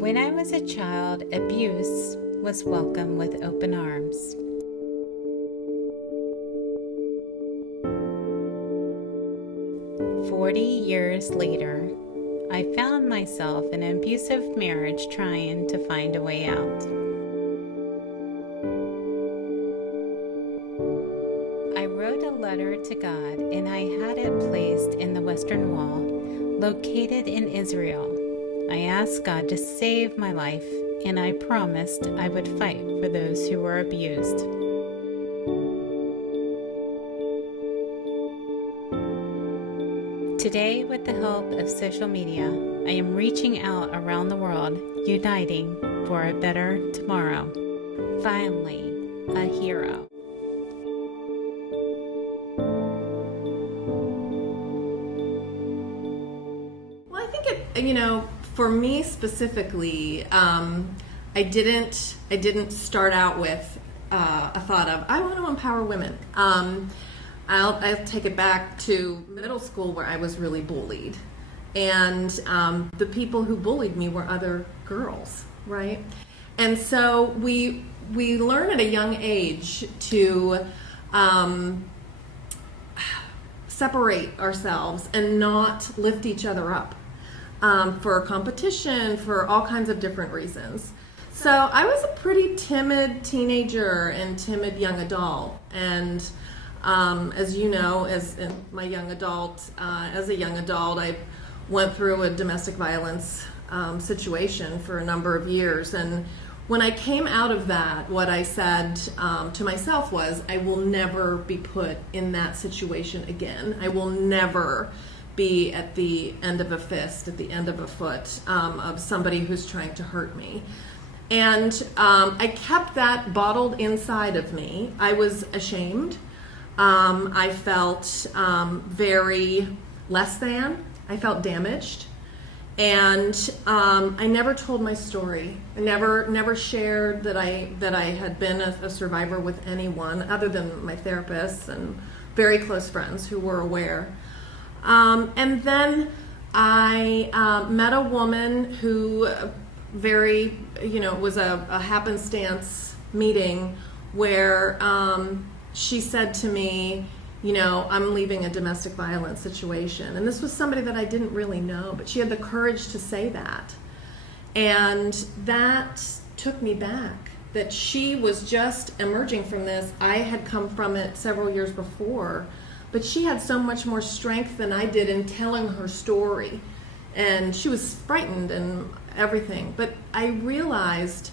When I was a child, abuse was welcome with open arms. "40 years later, I found myself in an abusive marriage trying to find a way out. I wrote a letter to God and I had it placed in the Western Wall, located in Israel. I asked God to save my life, and I promised I would fight for those who were abused. Today, with the help of social media, I am reaching out around the world, uniting for a better tomorrow. Finally, a hero." Well, I think for me specifically, I didn't start out with a thought of I want to empower women. I'll take it back to middle school where I was really bullied, and the people who bullied me were other girls, right? And so we learn at a young age to separate ourselves and not lift each other up for competition, for all kinds of different reasons. So I was a pretty timid teenager and timid young adult, and as you know, as a young adult, I went through a domestic violence situation for a number of years. And when I came out of that, what I said to myself was, I will never be put in that situation again. I will never be at the end of a fist, at the end of a foot of somebody who's trying to hurt me. And I kept that bottled inside of me. I was ashamed. I felt very less than. I felt damaged. And I never told my story. I never shared that I had been a survivor with anyone other than my therapists and very close friends who were aware. And then I met a woman who it was a happenstance meeting where she said to me, I'm leaving a domestic violence situation. And this was somebody that I didn't really know, but she had the courage to say that. And that took me back, that she was just emerging from this. I had come from it several years before, but she had so much more strength than I did in telling her story. And she was frightened and everything. But I realized,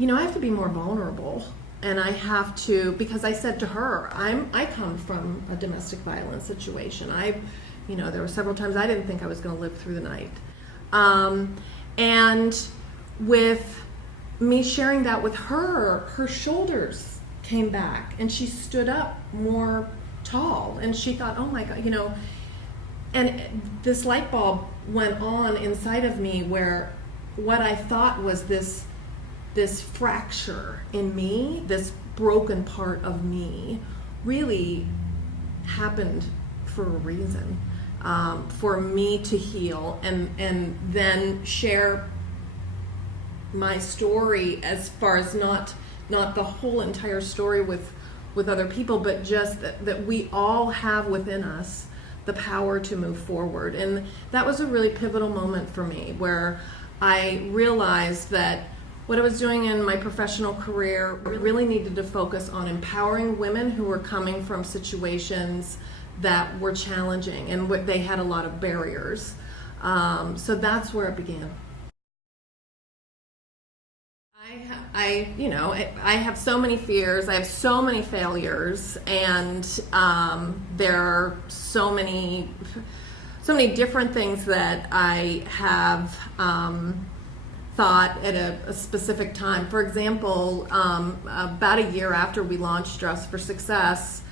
I have to be more vulnerable. And I have to, because I said to her, I come from a domestic violence situation. There were several times I didn't think I was going to live through the night. And with me sharing that with her, her shoulders came back and she stood up more tall, and she thought, oh my God, and this light bulb went on inside of me where what I thought was this fracture in me, this broken part of me, really happened for a reason, for me to heal and then share my story, as far as not the whole entire story with other people, but just that we all have within us the power to move forward. And that was a really pivotal moment for me, where I realized that what I was doing in my professional career really needed to focus on empowering women who were coming from situations that were challenging and they had a lot of barriers. So that's where it began. I have so many fears. I have so many failures, and there are so many different things that I have thought at a specific time. For example, about a year after we launched Dress for Success,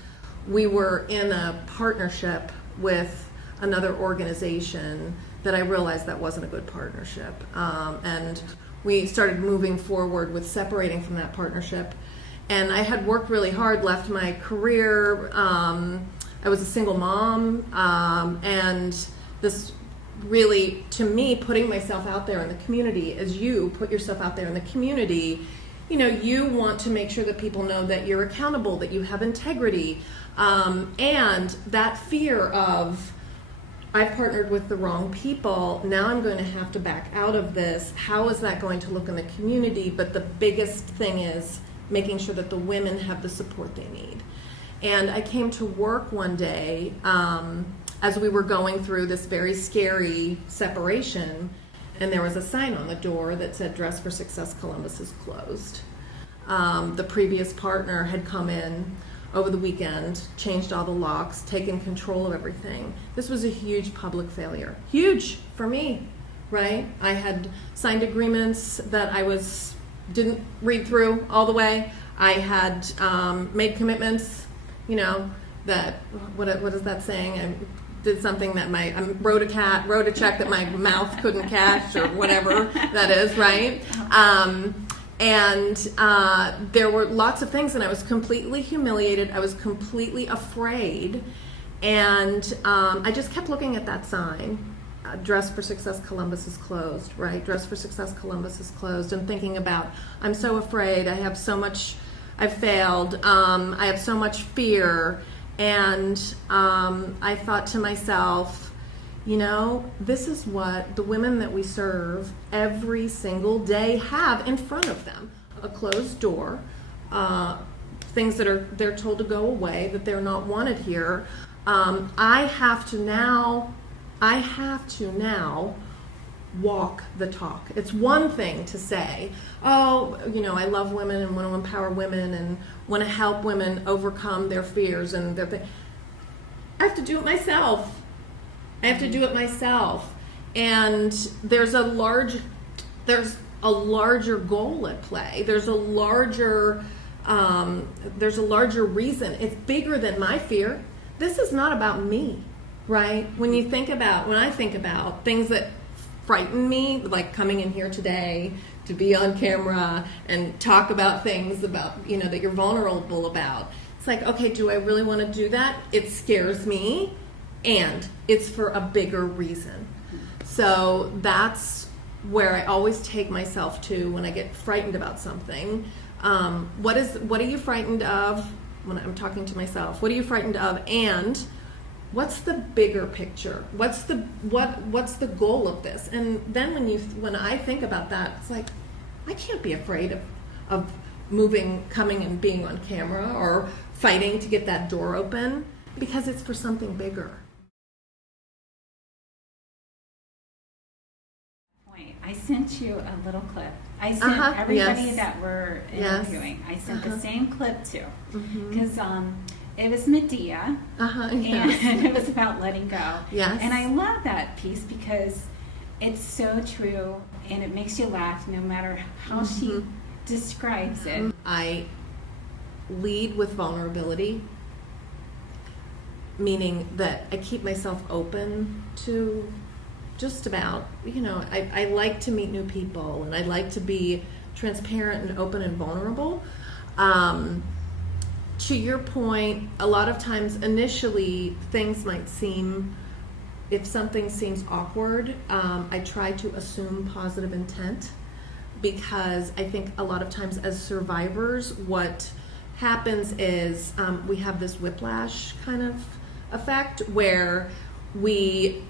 we were in a partnership with another organization that I realized that wasn't a good partnership. And we started moving forward with separating from that partnership. And I had worked really hard, left my career. I was a single mom, and this really, to me, putting myself out there in the community, as you put yourself out there in the community, you want to make sure that people know that you're accountable, that you have integrity, and that fear of, I've partnered with the wrong people, now I'm going to have to back out of this. How is that going to look in the community? But the biggest thing is making sure that the women have the support they need. And I came to work one day as we were going through this very scary separation, and there was a sign on the door that said, "Dress for Success, Columbus is closed." The previous partner had come in over the weekend, changed all the locks, taken control of everything. This was a huge public failure. Huge for me, right? I had signed agreements that didn't read through all the way. I had made commitments, that, what is that saying? I did something that I wrote a check that my mouth couldn't cash, or whatever that is, right? And there were lots of things, and I was completely humiliated. I was completely afraid, and I just kept looking at that sign, "Dress for Success, Columbus is closed," right? "Dress for Success, Columbus is closed," and thinking about, I'm so afraid, I've failed, I have so much fear, and I thought to myself, this is what the women that we serve every single day have in front of them. A closed door, things that they're told to go away, that they're not wanted here. I have to now walk the talk. It's one thing to say, I love women and want to empower women and want to help women overcome their fears and I have to do it myself. And there's a larger goal at play. There's a larger reason. It's bigger than my fear. This is not about me, right? When I think about things that frighten me, like coming in here today to be on camera and talk about things about, that you're vulnerable about. It's like, okay, do I really want to do that? It scares me, and it's for a bigger reason. So that's where I always take myself to when I get frightened about something. What are you frightened of? When I'm talking to myself, what are you frightened of? And what's the bigger picture? What's the goal of this? And then when I think about that, it's like, I can't be afraid of coming and being on camera or fighting to get that door open, because it's for something bigger. I sent you a little clip. I sent everybody yes. that we're interviewing. Yes. I sent the same clip to, because it was Medea, Yes. and it was about letting go. Yes. And I love that piece because it's so true, and it makes you laugh no matter how she describes it. I lead with vulnerability, meaning that I keep myself open to just about, I like to meet new people, and I like to be transparent and open and vulnerable. To your point, a lot of times initially things might seem, if something seems awkward, I try to assume positive intent, because I think a lot of times as survivors, what happens is we have this whiplash kind of effect where we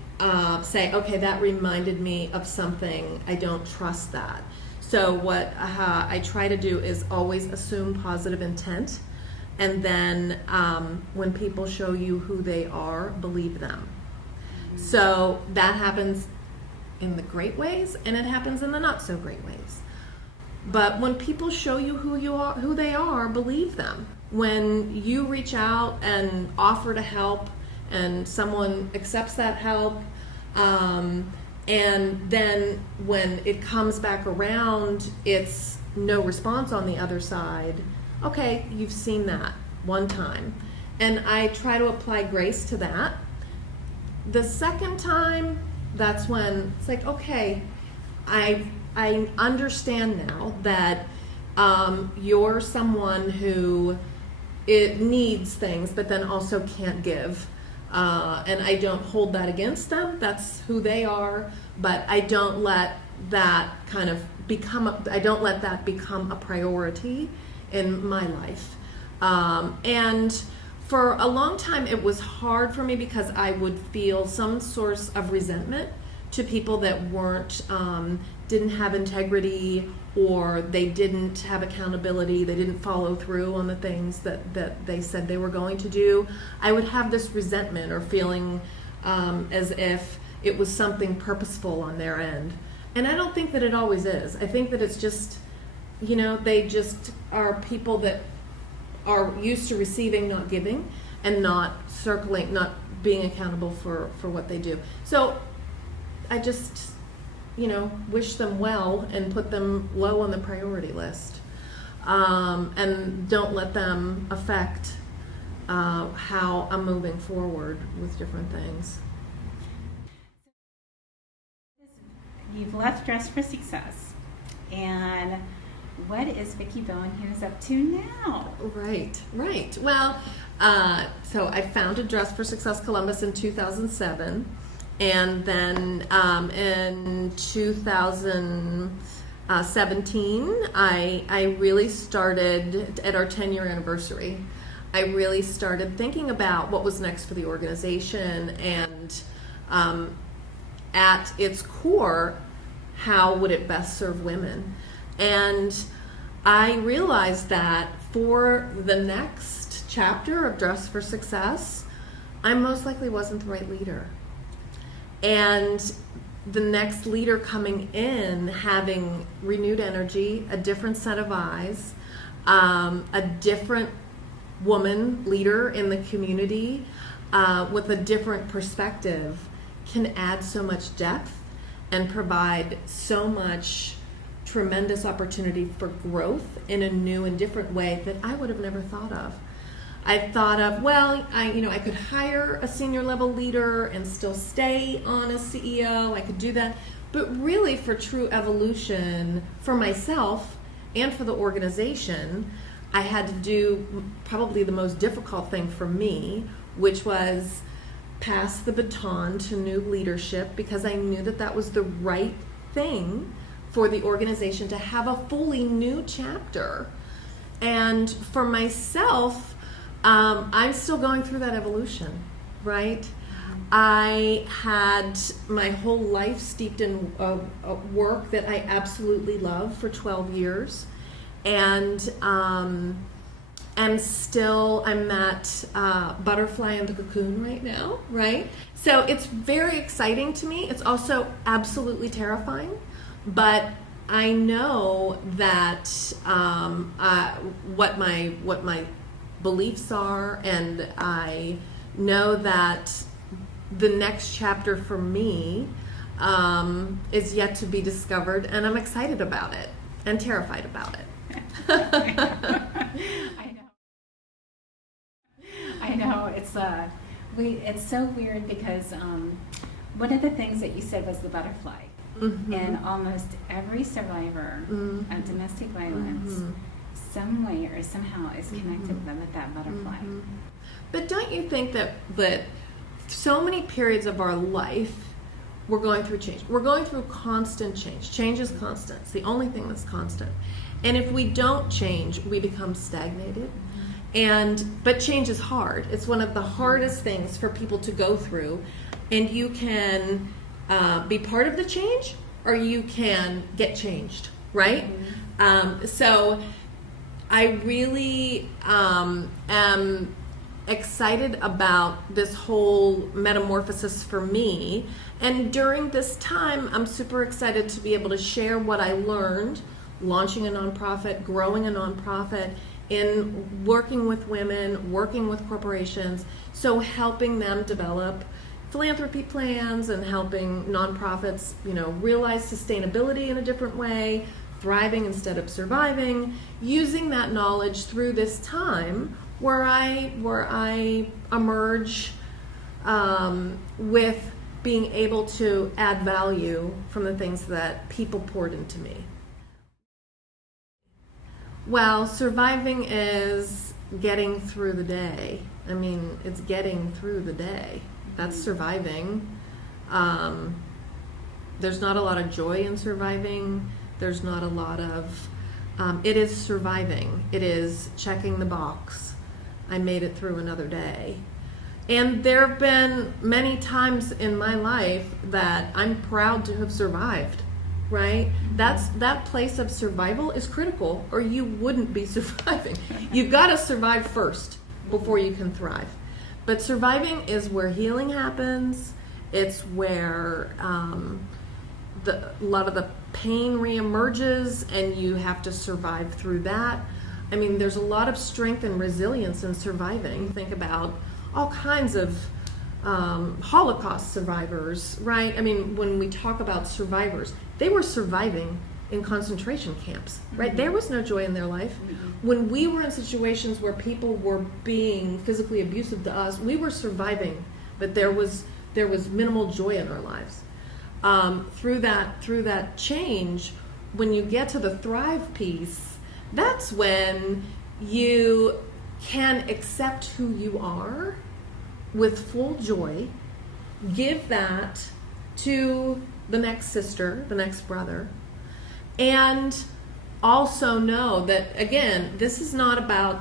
say, okay, that reminded me of something, I don't trust that. So what I try to do is always assume positive intent, and then when people show you who they are, believe them. So that happens in the great ways, and it happens in the not so great ways. But when people show you who they are, believe them. When you reach out and offer to help, and someone accepts that help, and then when it comes back around, it's no response on the other side. Okay, you've seen that one time. And I try to apply grace to that. The second time, that's when it's like, okay, I understand now that you're someone who it needs things, but then also can't give. And I don't hold that against them. That's who they are. But I don't let that become a priority in my life. And for a long time, it was hard for me because I would feel some source of resentment to people that didn't have integrity, or they didn't have accountability, they didn't follow through on the things that they said they were going to do. I would have this resentment or feeling as if it was something purposeful on their end. And I don't think that it always is. I think that it's just, they just are people that are used to receiving, not giving, and not being accountable for what they do. So I just, wish them well and put them low on the priority list. And don't let them affect how I'm moving forward with different things. You've left Dress for Success, and what is Vicki Bowen-Hewes up to now? Right. Well, so I founded Dress for Success Columbus in 2007, and then in 2017, I really started at our 10-year anniversary. I really started thinking about what was next for the organization, and at its core, how would it best serve women? And I realized that for the next chapter of Dress for Success, I most likely wasn't the right leader. And the next leader coming in, having renewed energy, a different set of eyes, a different woman leader in the community with a different perspective, can add so much depth and provide so much tremendous opportunity for growth in a new and different way that I would have never thought of. I thought of, I could hire a senior level leader and still stay on as CEO. I could do that. But really, for true evolution for myself and for the organization, I had to do probably the most difficult thing for me, which was pass the baton to new leadership, because I knew that was the right thing for the organization to have a fully new chapter. And for myself, I'm still going through that evolution, right? I had my whole life steeped in work that I absolutely love for 12 years. And I'm that butterfly in the cocoon right now, right? So it's very exciting to me. It's also absolutely terrifying, but I know that what my beliefs are, and I know that the next chapter for me is yet to be discovered, and I'm excited about it and terrified about it. I know. It's so weird because one of the things that you said was the butterfly. Mm-hmm. And almost every survivor of domestic violence, some way or somehow is connected with that butterfly. Mm-hmm. But don't you think that so many periods of our life, we're going through change. We're going through constant change. Change is constant. It's the only thing that's constant. And if we don't change, we become stagnated. But change is hard. It's one of the hardest things for people to go through. And you can be part of the change, or you can get changed, right? Mm-hmm. So I really am excited about this whole metamorphosis for me. And during this time, I'm super excited to be able to share what I learned launching a nonprofit, growing a nonprofit, in working with women, working with corporations, so helping them develop philanthropy plans and helping nonprofits, realize sustainability in a different way, thriving instead of surviving, using that knowledge through this time where I emerge with being able to add value from the things that people poured into me. Well, surviving is getting through the day, I mean, it's getting through the day. That's surviving. There's not a lot of joy in surviving. There's not a lot of, it is surviving. It is checking the box. I made it through another day. And there have been many times in my life that I'm proud to have survived, right? That place of survival is critical, or you wouldn't be surviving. You've got to survive first before you can thrive. But surviving is where healing happens. It's where a lot of the pain reemerges, and you have to survive through that. I mean, there's a lot of strength and resilience in surviving. Think about all kinds of Holocaust survivors, right? I mean, when we talk about survivors, they were surviving in concentration camps, right? There was no joy in their life. When we were in situations where people were being physically abusive to us, we were surviving, but there was minimal joy in our lives. Through that change, when you get to the thrive piece, that's when you can accept who you are with full joy, give that to the next sister, the next brother, and also know that, again, this is not about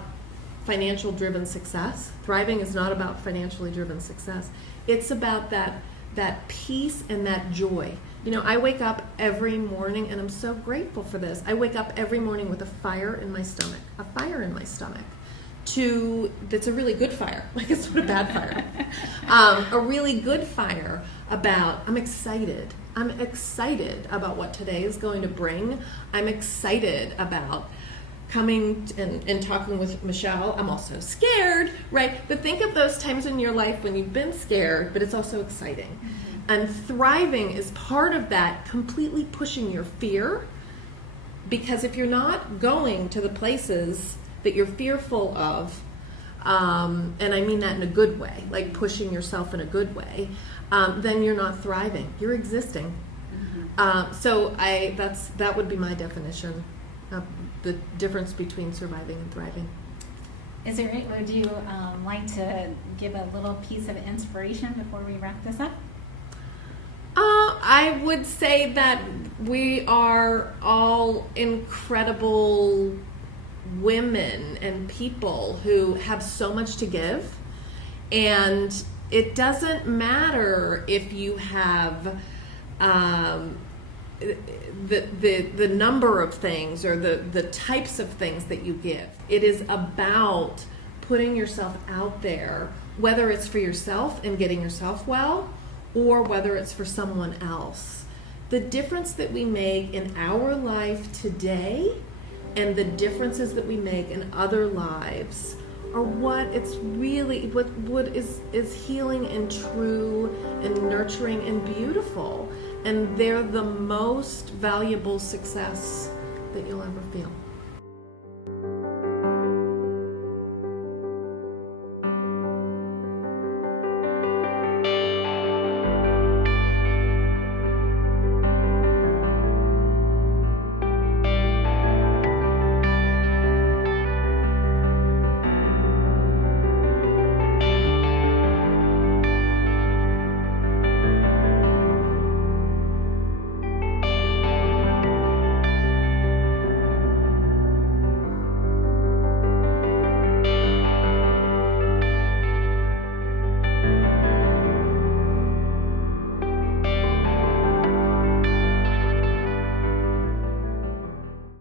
financial driven success. Thriving is not about financially driven success. It's about that peace and that joy. You know, I wake up every morning, and I'm so grateful for this. I wake up every morning with a fire in my stomach. That's a really good fire. Like, it's not a bad fire. A really good fire about, I'm excited. I'm excited about what today is going to bring. I'm excited about coming and talking with Michelle. I'm also scared, right? But think of those times in your life when you've been scared, but it's also exciting. And thriving is part of that, completely pushing your fear. Because if you're not going to the places that you're fearful of, and I mean that in a good way, like pushing yourself in a good way, then you're not thriving. You're existing. So that would be my definition of the difference between surviving and thriving. Would you like to give a little piece of inspiration before we wrap this up? I would say that we are all incredible women and people who have so much to give, and it doesn't matter if you have the number of things or the types of things that you give. It is about putting yourself out there, whether it's for yourself and getting yourself well, or whether it's for someone else. The difference that we make in our life today and the differences that we make in other lives are what is healing and true and nurturing and beautiful. And they're the most valuable success that you'll ever feel.